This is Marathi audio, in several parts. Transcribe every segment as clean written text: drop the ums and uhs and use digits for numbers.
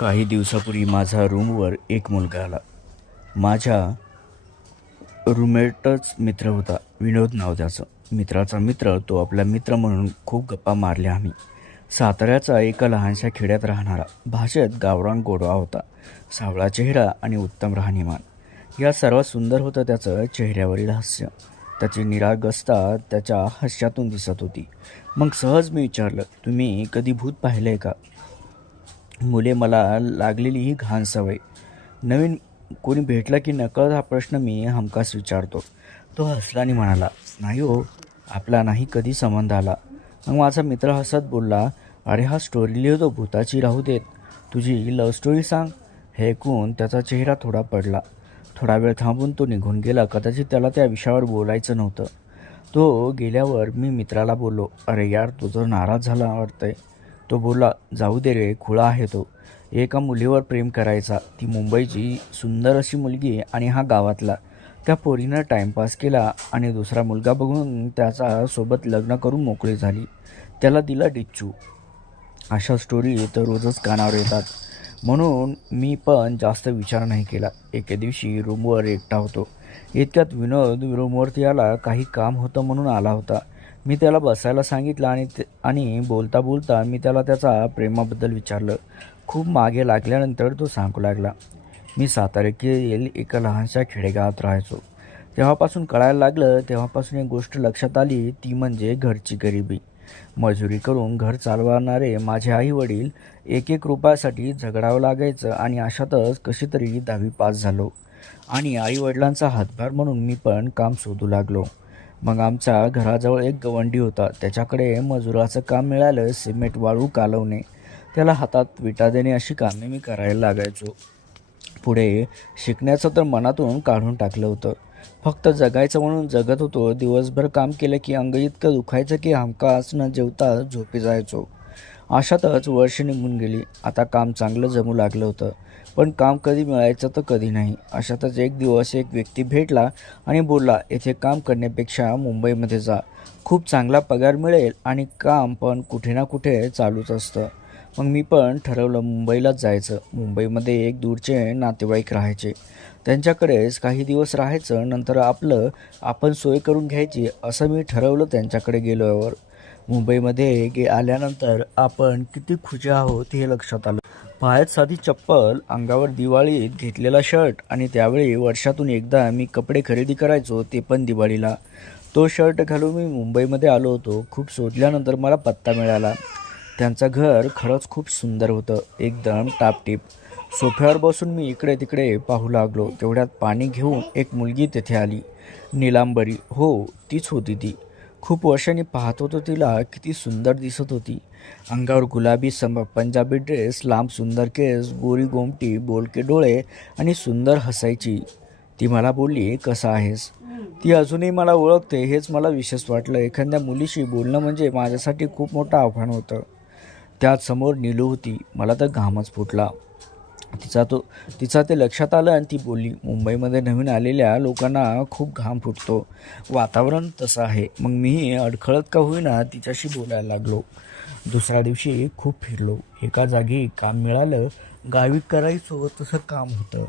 काही दिवसापूर्वी माझ्या रूमवर एक मुलगा आला. माझ्या रूममेटच मित्र होता. विनोद नाव त्याचं. मित्राचा मित्र तो आपला मित्र म्हणून खूप गप्पा मारल्या आम्ही. साताऱ्याचा एका लहानशा खेड्यात राहणारा. भाषेत गावरान गोडवा होता. सावळा चेहरा आणि उत्तम राहणीमान. या सर्वात सुंदर होतं त्याचं चेहऱ्यावरील हास्य. त्याची निरागसता त्याच्या हास्यातून दिसत होती. मग सहज मी विचारलं, तुम्ही कधी भूत पाहिलं आहे का? मुले मला लागलेली ही घाण सवय. नवीन कोणी भेटला की नकळत हा प्रश्न मी हमखास विचारतो. तो हसला आणि म्हणाला, नाही हो, आपला नाही कधी संबंध आला. मग माझा मित्र हसत बोलला, अरे हा स्टोरी लिहितो भूताची राहू देत, तुझी लव्ह स्टोरी सांग. हे ऐकून त्याचा चेहरा थोडा पडला. थोडा वेळ थांबून तो निघून गेला. कदाचित त्याला त्या विषयावर बोलायचं नव्हतं. तो गेल्यावर मी मित्राला बोललो, अरे यार, तुझं नाराज झाला वाटतंय. तो बोलला, जाऊ दे रे, खुळा आहे तो. एका मुलीवर प्रेम करायचा. ती मुंबईची सुंदर अशी मुलगी आणि हा गावातला. त्या पोरीनं टाईमपास केला आणि दुसरा मुलगा बघून त्याचा सोबत लग्न करून मोकळी झाली. त्याला दिला डिच्चू. अशा स्टोरी तर रोजच कानावर येतात. म्हणून मी पण जास्त विचार नाही केला. एके दिवशी रूमवर एकटा होतो. इतक्यात विनोद रूमवरती आला. काही काम होतं म्हणून आला होता. मी त्याला बसायला सांगितलं आणि बोलता बोलता मी त्याला त्याचा प्रेमाबद्दल विचारलं. खूप मागे लागल्यानंतर तो सांगू लागला, मी साताऱ्यातील एका लहानशा खेडेगावात राहायचो. तेव्हापासून कळायला लागलं. तेव्हापासून एक गोष्ट लक्षात आली, ती म्हणजे घरची गरिबी. मजुरी करून घर चालवणारे माझे आई वडील एक एक रुपयासाठी झगडावं लागायचं आणि अशातच कशी तरी 10वी पास झालो आणि आई वडिलांचा हातभार म्हणून मी पण काम शोधू लागलो. मग आमच्या घराजवळ एक गवंडी होता. त्याच्याकडे मजुराचं काम मिळालं. सिमेंट वाळू कालवणे, त्याला हातात विटा देणे अशी कामे मी करायला लागायचो. पुढे शिकण्याचं तर मनातून काढून टाकलं होतं. फक्त जगायचं म्हणून जगत होतो. दिवसभर काम केलं की अंग इतकं दुखायचं की हमखास न जेवता झोपी जायचो. अशातच वर्ष निघून गेली. आता काम चांगलं जमू लागलं होतं. पण काम कधी मिळायचं तर कधी नाही. अशातच एक दिवस एक व्यक्ती भेटला आणि बोलला, येथे काम करण्यापेक्षा मुंबईमध्ये जा, खूप चांगला पगार मिळेल आणि काम पण कुठे ना कुठे चालूच असतं. मग मी पण ठरवलं मुंबईलाच जायचं. मुंबईमध्ये एक दूरचे नातेवाईक राहायचे. त्यांच्याकडेच काही दिवस राहायचं, नंतर आपण सोय करून घ्यायची असं मी ठरवलं. त्यांच्याकडे गेल्यावर मुंबईमध्ये आल्यानंतर आपण किती खुश आहोत हे लक्षात आलं. पायात साधी चप्पल, अंगावर दिवाळीत घेतलेला शर्ट आणि त्यावेळी वर्षातून एकदा मी कपडे खरेदी करायचो, ते पण दिवाळीला. तो शर्ट घालून मी मुंबईमध्ये आलो होतो. खूप शोधल्यानंतर मला पत्ता मिळाला. त्यांचं घर खरंच खूप सुंदर होतं, एकदम टापटीप. सोफ्यावर बसून मी इकडे तिकडे पाहू लागलो. तेवढ्यात पाणी घेऊन एक मुलगी तेथे आली. नीलांबरी, हो तीच होती ती. खूप वर्षांनी पाहत होतो तिला. किती सुंदर दिसत होती. अंगावर गुलाबी पंजाबी ड्रेस, लांब सुंदर केस, गोरी गोमटी, बोलके डोळे आणि सुंदर हसायची. ती मला बोलली, कसा आहेस? ती अजूनही मला ओळखते हेच मला विशेष वाटलं. एखाद्या मुलीशी बोलणं म्हणजे माझ्यासाठी खूप मोठं आव्हान होतं. त्यात समोर नीलू होती. मला तर घामच फुटला. तिचा ते लक्षात आलं आणि ती बोलली, मुंबईमध्ये नवीन आलेल्या लोकांना खूप घाम फुटतो, वातावरण तसं आहे. मग मीही अडखळत का होईना तिच्याशी बोलायला लागलो. दुसऱ्या दिवशी खूप फिरलो. एका जागी काम मिळालं. गावी करायचो तसं काम होतं.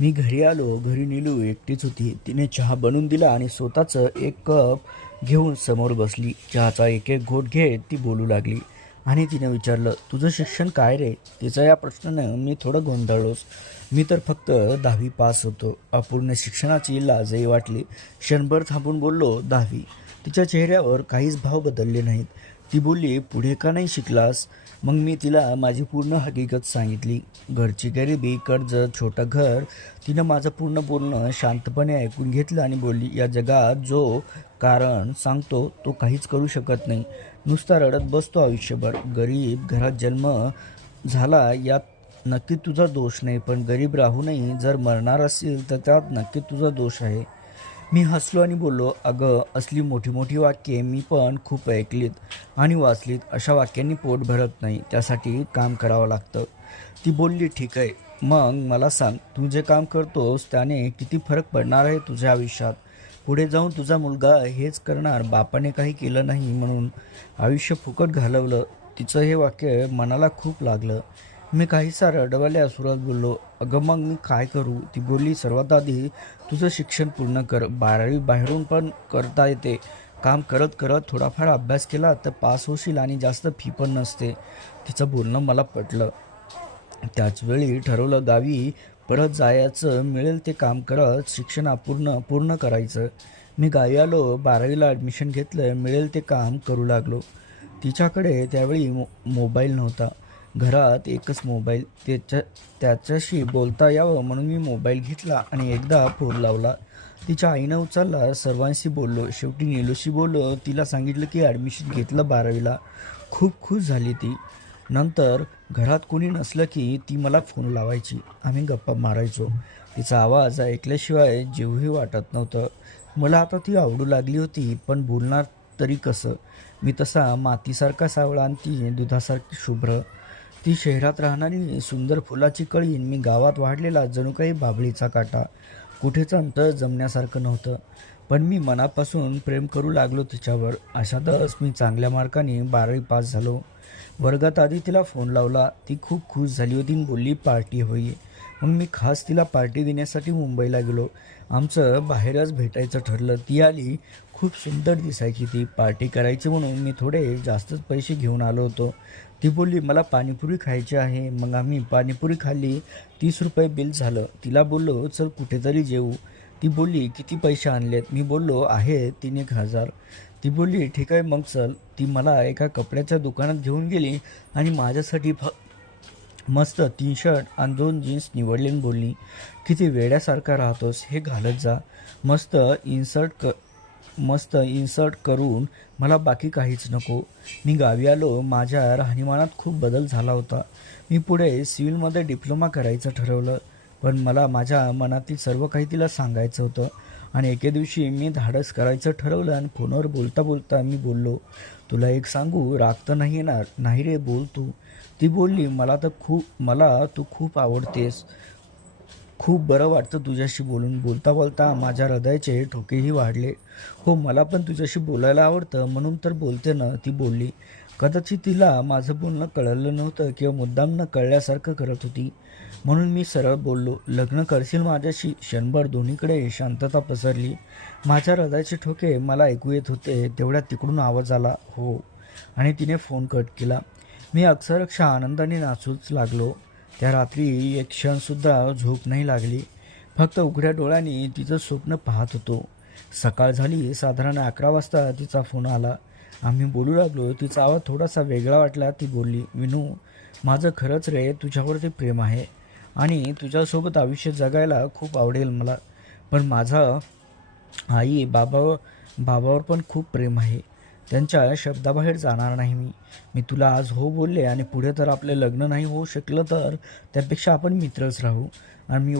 मी घरी आलो. घरी नीलू एकटीच होती. तिने चहा बनवून दिला आणि स्वतःचं एक कप घेऊन समोर बसली. चहाचा एक एक घोट घेत ती बोलू लागली आणि तिने विचारलं, तुझं शिक्षण काय रे? तिचा या प्रश्नानं मी थोडं गोंधळलोच. मी तर फक्त 10वी पास होतो. अपूर्ण शिक्षणाची लाजही वाटली. क्षणभर थांबून बोललो, 10वी. तिच्या चेहऱ्यावर काहीच भाव बदलले नाहीत. ती बोलली, पुढे का नाही शिकलास? मग मी तिला माझी पूर्ण हकीकत सांगितली. घरची गरिबी, कर्ज, छोटं घर. तिनं माझं पूर्ण बोलणं शांतपणे ऐकून घेतलं आणि बोलली, या जगात जो कारण सांगतो तो काहीच करू शकत नाही, नुसता रडत बसतो आयुष्यभर. गरीब घरात जन्म झाला यात नक्की तुझा दोष नाही, पण गरीब राहूनही जर मरणार असेल तर त्यात नक्की तुझा दोष आहे. मी हसलो आणि बोललो, अगं, असली मोठी मोठी वाक्ये मी पण खूप ऐकलीत आणि वाचलीत. अशा वाक्यांनी पोट भरत नाही, त्यासाठी काम करावं लागतं. ती बोलली, ठीक आहे, मग मला सांग, तू जे काम करतोस त्याने किती फरक पडणार आहे तुझ्या आयुष्यात? पुढे जाऊन तुझा मुलगा हेच करणार. बापाने काही केलं नाही म्हणून आयुष्य फुकट घालवलं. तिचं हे वाक्य मनाला खूप लागलं. मी काहीसा रडवाल्या सुरात बोललो, अगं मग मी काय करू? ती बोलली, सर्वात आधी तुझं शिक्षण पूर्ण कर. 12वी बाहेरून पण करता येते. काम करत करत थोडाफार अभ्यास केला तर पास होशील आणि जास्त फी पण नसते. तिचं बोलणं मला पटलं. त्याचवेळी ठरवलं गावी परत जायचं. मिळेल ते काम करत शिक्षण पूर्ण पूर्ण करायचं. मी गावी आलो. 12वीला ॲडमिशन घेतलं. मिळेल ते काम करू लागलो. तिच्याकडे त्यावेळी मोबाईल नव्हता. घरात एकच मोबाईल. त्याच्याशी बोलता यावं म्हणून मी मोबाईल घेतला आणि एकदा फोन लावला. तिच्या आईनं उचलला. सर्वांशी बोललो. शेवटी नीलूशी बोललो. तिला सांगितलं की ॲडमिशन घेतलं 12वीला. खूप खुश झाली ती. नंतर घरात कोणी नसलं की ती मला फोन लावायची. आम्ही गप्पा मारायचो. तिचा आवाज ऐकल्याशिवाय जीवही वाटत नव्हतं. मला आता ती आवडू लागली होती. पण बोलणार तरी कसं? मी तसा मातीसारखा सावळा आणि ती दुधासारखी शुभ्र. ती शहरात राहणारी सुंदर फुलाची कळी. मी गावात वाढलेला जणू काही बाभळीचा काटा. कुठेच अंतर जमण्यासारखं नव्हतं. पण मी मनापासून प्रेम करू लागलो तिच्यावर. अशातच मी चांगल्या मार्काने 12वी पास झालो. वर्गात आधी तिला फोन लावला. ती खूप खुश झाली होती आणि बोलली पार्टी होई. मग मी खास तिला पार्टी देण्यासाठी मुंबईला गेलो. आमचं बाहेरच भेटायचं ठरलं. ती आली. खूप सुंदर दिसायची ती. पार्टी करायची म्हणून मी थोडे जास्तच पैसे घेऊन आलो होतो. ती बोलली, मला पाणीपुरी खायची आहे. मग आम्ही पाणीपुरी खाल्ली. 30 रुपये बिल झालं. तिला बोललो, चल कुठेतरी जेऊ. ती बोलली, किती पैसे आणलेत? मी बोललो, आहेत 3-1 हजार. ती बोलली, ठीक आहे मग चल. ती मला एका कपड्याच्या दुकानात घेऊन गेली आणि माझ्यासाठी मस्त 3 शर्ट आणि 2 जीन्स निवडले आणि बोलली, किती वेड्यासारखा राहतोस, हे घालत जा. मस्त इन्सर्ट करून. मला बाकी काहीच नको. मी गावी आलो. माझ्या राहणीमानात खूप बदल झाला होता. मी पुढे सिव्हिलमध्ये डिप्लोमा करायचं ठरवलं. पण मला माझ्या मनातील सर्व काही तिला सांगायचं होतं. आणि एके दिवशी मी धाडस करायचं ठरवलं आणि फोनवर बोलता बोलता मी बोललो, तुला एक सांगू, राग तर नाही येणार? नाही रे, बोल तू. ती बोलली, मला तू खूप आवडतेस. खूप बरं वाटतं तुझ्याशी बोलून. बोलता बोलता माझ्या हृदयाचे ठोकेही वाढले. हो, मला पण तुझ्याशी बोलायला आवडतं, म्हणून तर बोलते ना, ती बोलली. कदाचित तिला माझं बोलणं कळलं नव्हतं किंवा मुद्दाम न कळल्यासारखं करत होती. म्हणून मी सरळ बोललो, लग्न करशील माझ्याशी? क्षणभर दोन्हीकडे शांतता पसरली. माझ्या हृदयाचे ठोके मला ऐकू येत होते. तेवढ्यात तिकडून आवाज आला, हो. आणि तिने फोन कट केला. मी अक्षरशः आनंदाने नाचूच लागलो. त्या रात्री एक क्षणसुद्धा झोप नाही लागली. फक्त उघड्या डोळ्यांनी तिचं स्वप्न पाहत होतो. सकाळ झाली. साधारण 11 वाजता तिचा फोन आला. आम्ही बोलू लागलो. तिचा आवाज थोडासा वेगळा वाटला. ती बोलली, विनू, माझं खरंच रे तुझ्यावरती प्रेम आहे आणि तुझ्यासोबत आयुष्य जगायला खूप आवडेल मला. पण माझा बाबावर पण खूप प्रेम आहे. त्यांच्या शब्दाबाहेर जाणार नाही मी. मी तुला आज हो बोलले आणि पुढे तर आपले लग्न नाही होऊ शकलं तर त्यापेक्षा आपण मित्रच राहू. आणि मी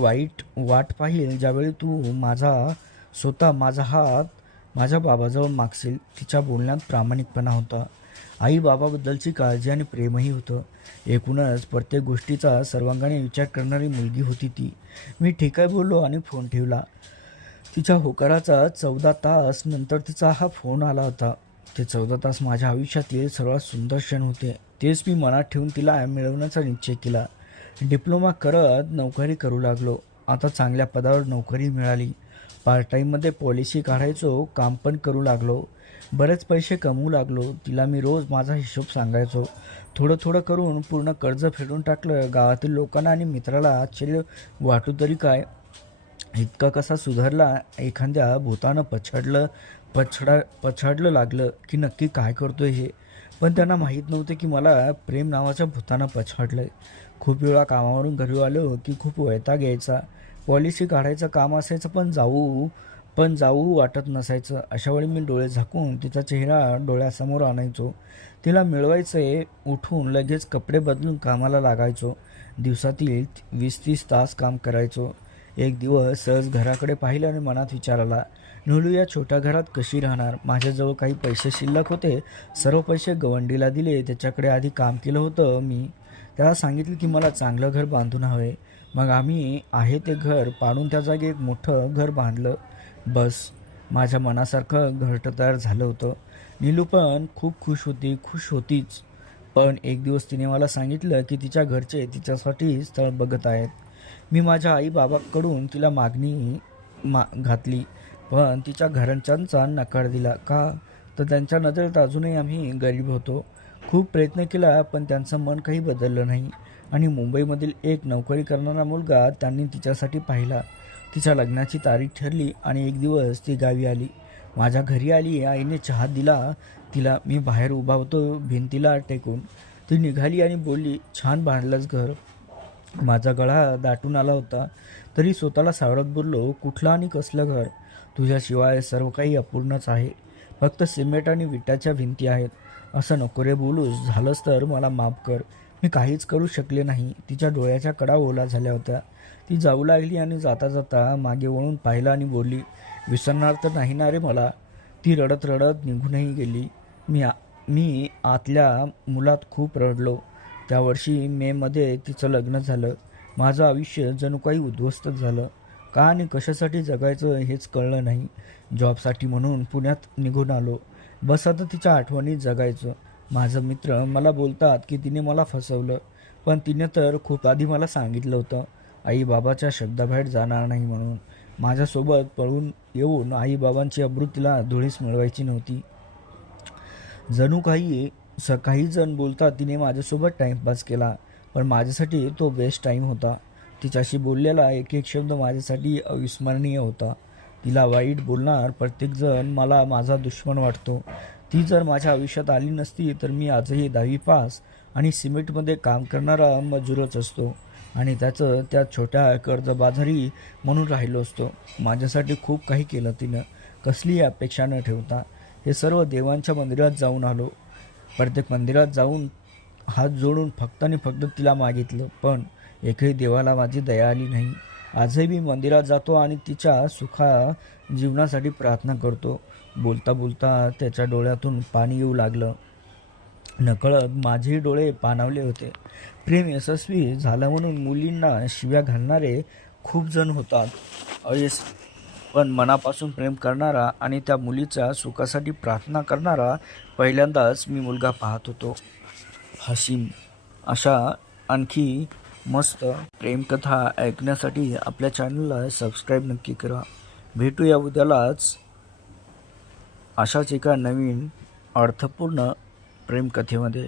वाट पाहील ज्यावेळी तू माझा हात माझ्या बाबाजवळ मागशील. तिच्या बोलण्यात प्रामाणिकपणा होता. आई बाबाबद्दलची काळजी आणि प्रेमही होतं. एकूणच प्रत्येक गोष्टीचा सर्वांगाने विचार करणारी मुलगी होती ती. मी ठीक आहे बोललो आणि फोन ठेवला. तिच्या होकाराचा 14 तास नंतर तिचा हा फोन आला होता. ते 14 तास माझ्या आयुष्यातील सर्वात सुंदर क्षण होते. तेच मी मनात ठेवून तिला मिळवण्याचा निश्चय केला. डिप्लोमा करत नोकरी करू लागलो. आता चांगल्या पदावर नोकरी मिळाली. पार्ट टाईममध्ये पॉलिसी काढायचो. काम पण करू लागलो. बरेच पैसे कमवू लागलो. तिला मी रोज माझा हिशोब सांगायचो. थोडं थोडं करून पूर्ण कर्ज फेडून टाकलं. गावातील लोकांना आणि मित्राला आश्चर्य वाटू तरी काय, इतका कसा सुधारला? एखाद्या भूतानं पछाडलं लागलं की नक्की काय करतोय हे. पण त्यांना माहीत नव्हते की मला प्रेम नावाच्या भूतानं पछाडलंय. खूप वेळा कामावरून घरी आलो की खूप वैताग यायचा. पॉलिसी काढायचं काम असायचं पण जाऊ वाटत नसायचं. अशावेळी मी डोळे झाकून तिचा चेहरा डोळ्यासमोर आणायचो. तिला मिळवायचे. उठून लगेच कपडे बदलून कामाला लागायचो. दिवसातील 20-30 तास काम करायचो. एक दिवस सहज घराकडे पाहिलं आणि मनात विचार आला, नीलू या छोट्या घरात कशी राहणार? माझ्याजवळ काही पैसे शिल्लक होते. सर्व पैसे गवंडीला दिले. त्याच्याकडे आधी काम केलं होतं मी. त्याला सांगितलं की मला चांगलं घर बांधून हवे. मग आम्ही आहे ते घर पाडून त्या जागी एक मोठं घर बांधलं. बस, माझ्या मनासारखं घरटं तयार झालं होतं. नीलू पण खूप खुश होतीच. पण एक दिवस तिने मला सांगितलं की तिच्या घरचे तिच्यासाठी स्थळ बघत आहेत. मी माझ्या आई बाबाकडून तिला मागणी घातली, पण तिच्या घरच्यांचा नकार दिला. का? तर त्यांच्या नजरेत अजूनही आम्ही गरीब होतो. खूप प्रयत्न केला, पण त्यांचं मन काही बदललं नाही. आणि मुंबईमधील एक नोकरी करणारा मुलगा त्यांनी तिच्यासाठी पाहिला. तिच्या लग्नाची तारीख ठरली आणि एक दिवस ती गावी आली. माझ्या घरी आली. आईने चहा दिला तिला. मी बाहेर उभा होतो भिंतीला टेकून. ती निघाली आणि बोलली, छान बांधलंच घर. माझा गळा दाटून आला होता, तरी स्वतःला सावरत बोललो, कुठलं आणि कसलं घर? तुझ्याशिवाय सर्व काही अपूर्णच आहे. फक्त सिमेंट आणि विटाच्या भिंती आहेत. असं नको रे बोलूस. झालंच तर मला माफ कर. मी काहीच करू शकले नाही. तिच्या डोळ्याच्या कडा ओला झाल्या होत्या. ती जाऊ लागली आणि जाता जाता मागे वळून पाहिलं आणि बोलली, विसरणार तर नाही ना रे मला? ती रडत रडत निघूनही गेली. मी आतल्या मुलात खूप रडलो. त्या वर्षी मेमध्ये तिचं लग्न झालं. माझं आयुष्य जणू काही उद्ध्वस्त झालं. का आणि कशासाठी जगायचं हेच कळलं नाही. जॉबसाठी म्हणून पुण्यात निघून आलो. बस आता तिच्या आठवणीत जगायचं. माझं मित्र मला बोलतात की तिने मला फसवलं, पण तिने तर खूप आधी मला सांगितलं होतं आई बाबाच्या शब्दाबाहेर जाणार नाही म्हणून. माझ्यासोबत पळून येऊन आई बाबांची अब्रू तिला धुळीस मिळवायची नव्हती. जणू काही जण बोलतात तिने माझ्यासोबत टाईमपास केला, पण माझ्यासाठी तो बेस्ट टाईम होता. तिच्याशी बोललेला एक एक शब्द माझ्यासाठी अविस्मरणीय होता. तिला वाईट बोलणार प्रत्येकजण मला माझा दुश्मन वाटतो. ती जर माझ्या आयुष्यात आली नसती तर मी आजही 10वी पास आणि सिमेंटमध्ये काम करणारा मजूरच असतो आणि त्याचं त्या छोट्या कर्जबाजारी म्हणून राहिलो असतो. माझ्यासाठी खूप काही केलं तिनं, कसलीही अपेक्षा न ठेवता. हे सर्व देवांच्या मंदिरात जाऊन आलो. प्रत्येक मंदिरात जाऊन हात जोडून फक्त आणि फक्त तिला मागितलं, पण एकही देवाला माझी दया आली नाही. आजही मी मंदिरात जातो आणि तिच्या जीवनासाठी प्रार्थना करतो. बोलता बोलता त्याच्या डोळ्यातून पाणी येऊ लागलं. नकळत माझेही डोळे पाणावले होते. प्रेम यशस्वी झालं म्हणून मुलींना शिव्या घालणारे खूप जण होतात, पण मनापासून प्रेम करणारा आणि त्या मुलीच्या सुखासाठी प्रार्थना करणारा पहिल्यांदाच मी मुलगा पाहत होतो. हसीम. अशा आणखी मस्त प्रेमकथा ऐकण्यासाठी आपल्या चॅनलला सबस्क्राईब नक्की करा. भेटूया उद्यालाच अशाच एका नवीन अर्थपूर्ण प्रेमकथेमध्ये.